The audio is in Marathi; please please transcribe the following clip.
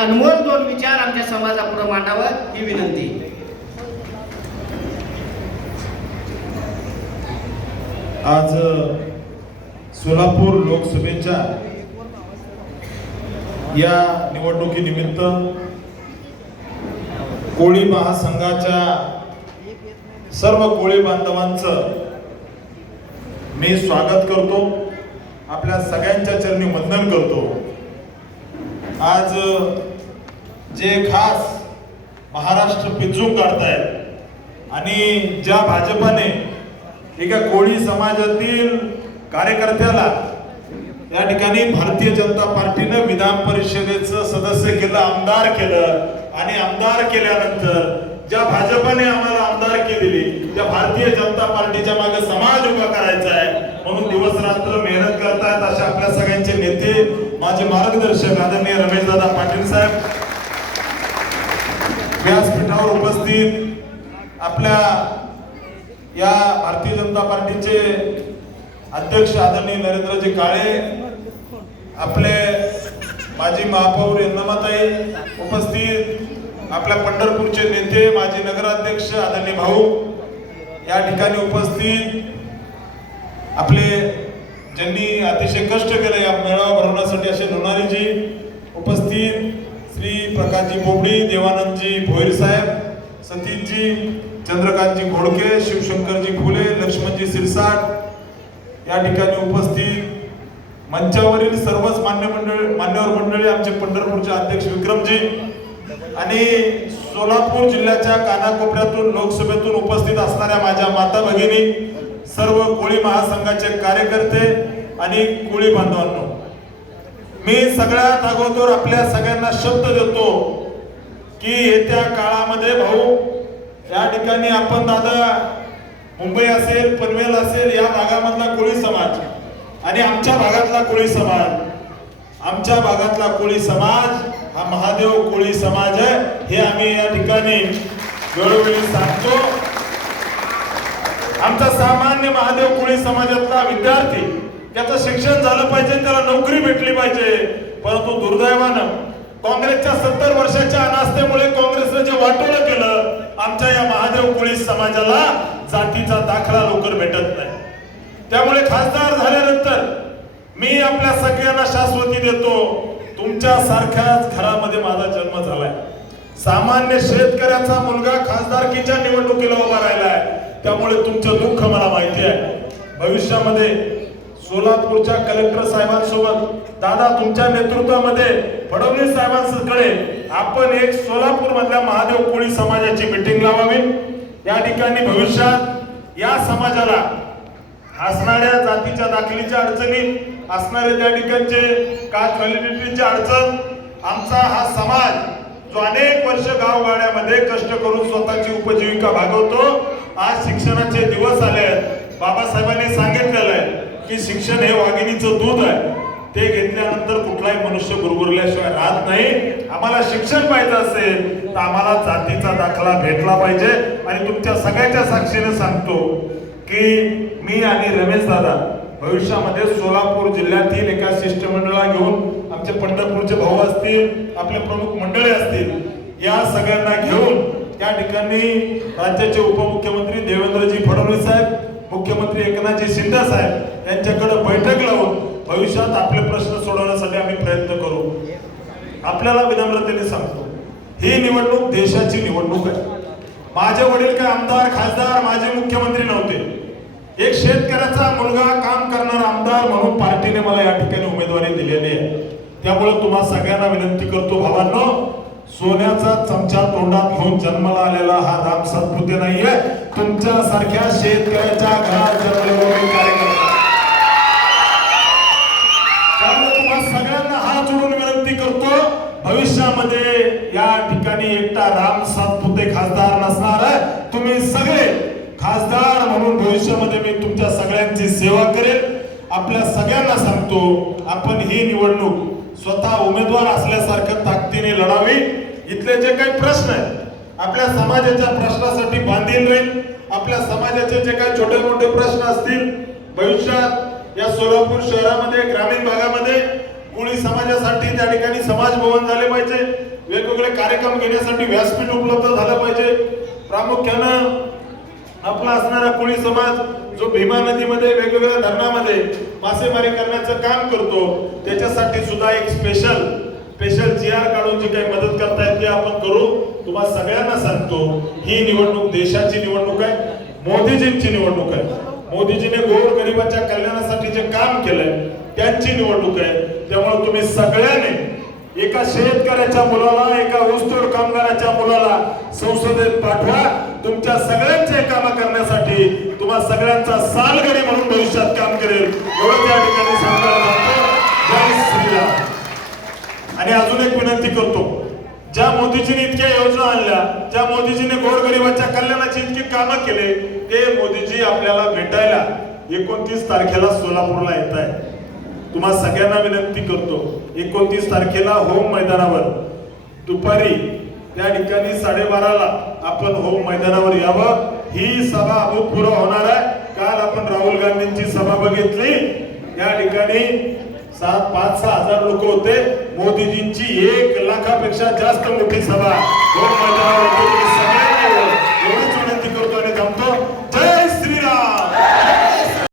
अनमोल दोन विचार आमच्या समाजापुढे मांडावं ही विनंती. आज सोलापूर लोकसभेच्या या निवडणुकीनिमित्त कोळी महासंघाच्या सर्व कोळी बांधवांचं मी स्वागत करतो. आपल्या सगळ्यांच्या चरणी वंदन करतो. आज जे खास महाराष्ट्र पिंजून काढतायत आणि ज्या भाजपाने एका कोळी समाजातील कार्यकर्त्याला या ठिकाणी भारतीय जनता पार्टीने विधान परिषदेचं सदस्य केलं, आमदार केलं आणि आमदार केल्यानंतर ज्या भाजपाने आम्हाला आमदारकी दिली त्या भारतीय जनता पार्टीच्या मागे समाज उभा करायचा आहे म्हणून दिवस रात्र मेहनत करतायत अशा आपल्या सगळ्यांचे नेते, माझे मार्गदर्शक आदरणीय रमेशदादा पाटील साहेब, व्यासपीठावर उपस्थित आपल्या या भारतीय जनता पार्टीचे अध्यक्ष आदरणीय नरेंद्रजी काळे, आपले माजी महापौर यंदमाताई उपस्थित, आपल्या पंढरपूरचे नेते माजी नगराध्यक्ष आदरणीय भाऊ या ठिकाणी उपस्थित, आपले ज्यांनी अतिशय कष्ट केले या मेळावा भरवण्यासाठी असे लोणारीजी उपस्थित, श्री प्रकाशजी बोबडी, देवानंदजी भोईर साहेब, सतीशजी, चंद्रकांतजी घोडके, शिवशंकरजी फुले, लक्ष्मणजी सिरसाट या ठिकाणी उपस्थित, मंचावरील सर्वच मान्यवर मंडळी, आमचे पंढरपूरचे अध्यक्ष विक्रमजी आणि सोलापूर जिल्ह्याच्या कानाकोपऱ्यातून लोकसभेतून उपस्थित असणाऱ्या माझ्या माता भगिनी, सर्व कोळी महासंघाचे कार्यकर्ते आणि कोळी बांधवांनो, मी सगळ्यात अगोदर आपल्या सगळ्यांना शब्द देतो की येत्या काळामध्ये भाऊ या ठिकाणी आपण दादा मुंबई असेल, पनवेल असेल या भागामधला कोळी समाज आणि आमच्या भागातला कोळी समाज, आमच्या भागातला कोळी समाज हा महादेव कोळी समाज आहे हे आम्ही या ठिकाणी वेळोवेळी सांगतो. आमचा सामान्य महादेव कोळी समाजातला विद्यार्थी त्याचं शिक्षण झालं पाहिजे, त्याला नोकरी भेटली पाहिजे, परंतु दुर्दैवानं काँग्रेसच्या 70 वर्षाच्या अनास्थेमुळे काँग्रेसने जे वाटोळं केलं आमच्या या महादेव कोळी समाजाला जातीचा दाखला लवकर भेटत नाही. त्यामुळे खासदार झाल्यानंतर मी आपल्या सगळ्यांना शाश्वती देतो, तुमच्या सारख्याच घरामध्ये माझा जन्म झालाय. सामान्य शेतकऱ्याचा मुलगा खासदारकीच्या निवडणुकीला उभा राहिलाय, त्यामुळे तुमचं दुःख मला माहिती आहे. भविष्यामध्ये सोलापूरच्या कलेक्टर साहेबांसोबत दादा तुमच्या नेतृत्वामध्ये फडणवीस साहेबांकडे आपण एक सोलापूर मधल्या महादेव कोळी समाजाची मीटिंग लावावी. या ठिकाणी भविष्यात या समाजाला असणाऱ्या जातीच्या दाखलीच्या अडचणी, असणारे त्या ठिकाणचे कास्ट व्हॅलिडिटीची अडचण, आमचा हा समाज जो अनेक वर्ष गावगाड्यामध्ये कष्ट करून स्वतःची उपजीविका भागवतो, आज शिक्षणाचे दिवस आले आहेत. बाबासाहेबांनी सांगितलेलं आहे की शिक्षण हे वाघिणीचं दूध आहे, ते घेतल्यानंतर कुठलाही मनुष्य गुरगुरल्याशिवाय राहत नाही. आम्हाला शिक्षण पाहिजे असेल तर आम्हाला जातीचा दाखला भेटला पाहिजे आणि तुमच्या सगळ्याच्या साक्षीने सांगतो की मी आणि रमेश दादा भविष्यामध्ये सोलापूर जिल्ह्यातील एका शिष्टमंडळाला घेऊन, आमचे पंढरपूरचे भाऊ असतील, आपले प्रमुख मंडळी असतील, या सगळ्यांना घेऊन त्या ठिकाणी राज्याचे उपमुख्यमंत्री देवेंद्रजी फडणवीस साहेब, मुख्यमंत्री एकनाथजी शिंदे साहेब यांच्याकडे बैठक लावून भविष्यात आपले प्रश्न सोडवण्यासाठी आम्ही प्रयत्न करू. आपल्याला विनम्रतेने सांगतो, ही निवडणूक देशाची निवडणूक आहे. माझे वडील काय आमदार, खासदार, माजी मुख्यमंत्री नव्हते. एक शेतकऱ्याचा मुलगा, काम करणारा आमदार म्हणून पार्टीने मला या ठिकाणी उमेदवारी दिलेली आहे. त्यामुळे तुम्हा सगळ्यांना विनंती करतो, भावांनो, सोन्याचा चमचा तोंडात घेऊन जन्माला आलेला हा राम सातपुते नाहीये, तुमच्या सारख्या शेतकऱ्याच्या घरात जन्मलेला कार्यकर्ता. त्यामुळे तुम्हा सगळ्यांना हात जोडून विनंती करतो, भविष्यामध्ये या ठिकाणी एकटा राम सातपुते खासदार नसणार आहे. तुम्ही सगळे खासदार म्हणून भविष्यामध्ये मी तुमच्या सगळ्यांची सेवा करेन. आपल्या सगळ्यांना सांगतो, आपण ही निवडणूक स्वतः उमेदवार असल्यासारखं ताकदीने लढावी. इथले जे काही प्रश्न आहेत आपल्या समाजाच्या प्रश्नासाठी बांधील राहील. आपल्या समाजाचे जे काही छोटे मोठे प्रश्न असतील भविष्यात या सोलापूर शहरामध्ये, ग्रामीण भागामध्ये कोळी समाजासाठी त्या ठिकाणी समाज भवन झाले पाहिजे, कार्यक्रम घेण्यासाठी व्यासपीठ उपलब्ध झालं पाहिजे. प्रामुख्यानं आपला असणारा कोळी समाज जो भीमा नदीमध्ये वेगवेगळ्या धरणामध्ये मासेमारी करण्याचं काम करतो, त्याच्यासाठी सुद्धा एक स्पेशल GR काढून जी काही मदत करतायत ते आपण करू. तुम्हाला सगळ्यांना सांगतो, ही निवडणूक देशाची निवडणूक आहे, मोदीजींची निवडणूक आहे. मोदीजीने गोरगरिबाच्या कल्याणासाठी जे काम केलंय त्यांची निवडणूक आहे. त्यामुळे तुम्ही सगळ्यांनी एका शेतकऱ्याच्या मुलाला, एका ऊसतोड कामगाराच्या मुलाला संसदेत पाठवा. तुमच्या सगळ्यांचे काम करण्यासाठी तुम्हा सगळ्यांचा सालगडी म्हणून भविष्यात काम करेल, एवढं त्या ठिकाणी सांगतो. जय श्रीराम. आणि अजून एक विनंती करतो, ज्या मोदीजीने इतक्या योजना आणल्या, ज्या मोदीजीने गोरगरिबाच्या कल्याणाची इतकी कामं केले, ते मोदीजी आपल्याला भेटायला 29 तारखेला सोलापूरला येत आहे. तुम्हा सगळ्यांना विनंती करतो, 29 तारखेला होम मैदानावर दुपारी त्या ठिकाणी 12:30ला आपण होम मैदानावर यावं. ही सभा अभूतपूर्व होणार आहे. काल आपण राहुल गांधींची सभा बघितली, या ठिकाणी 5-6 हजार लोक होते. मोदीजींची 1 लाखापेक्षा जास्त मोठी सभा होम मैदानावर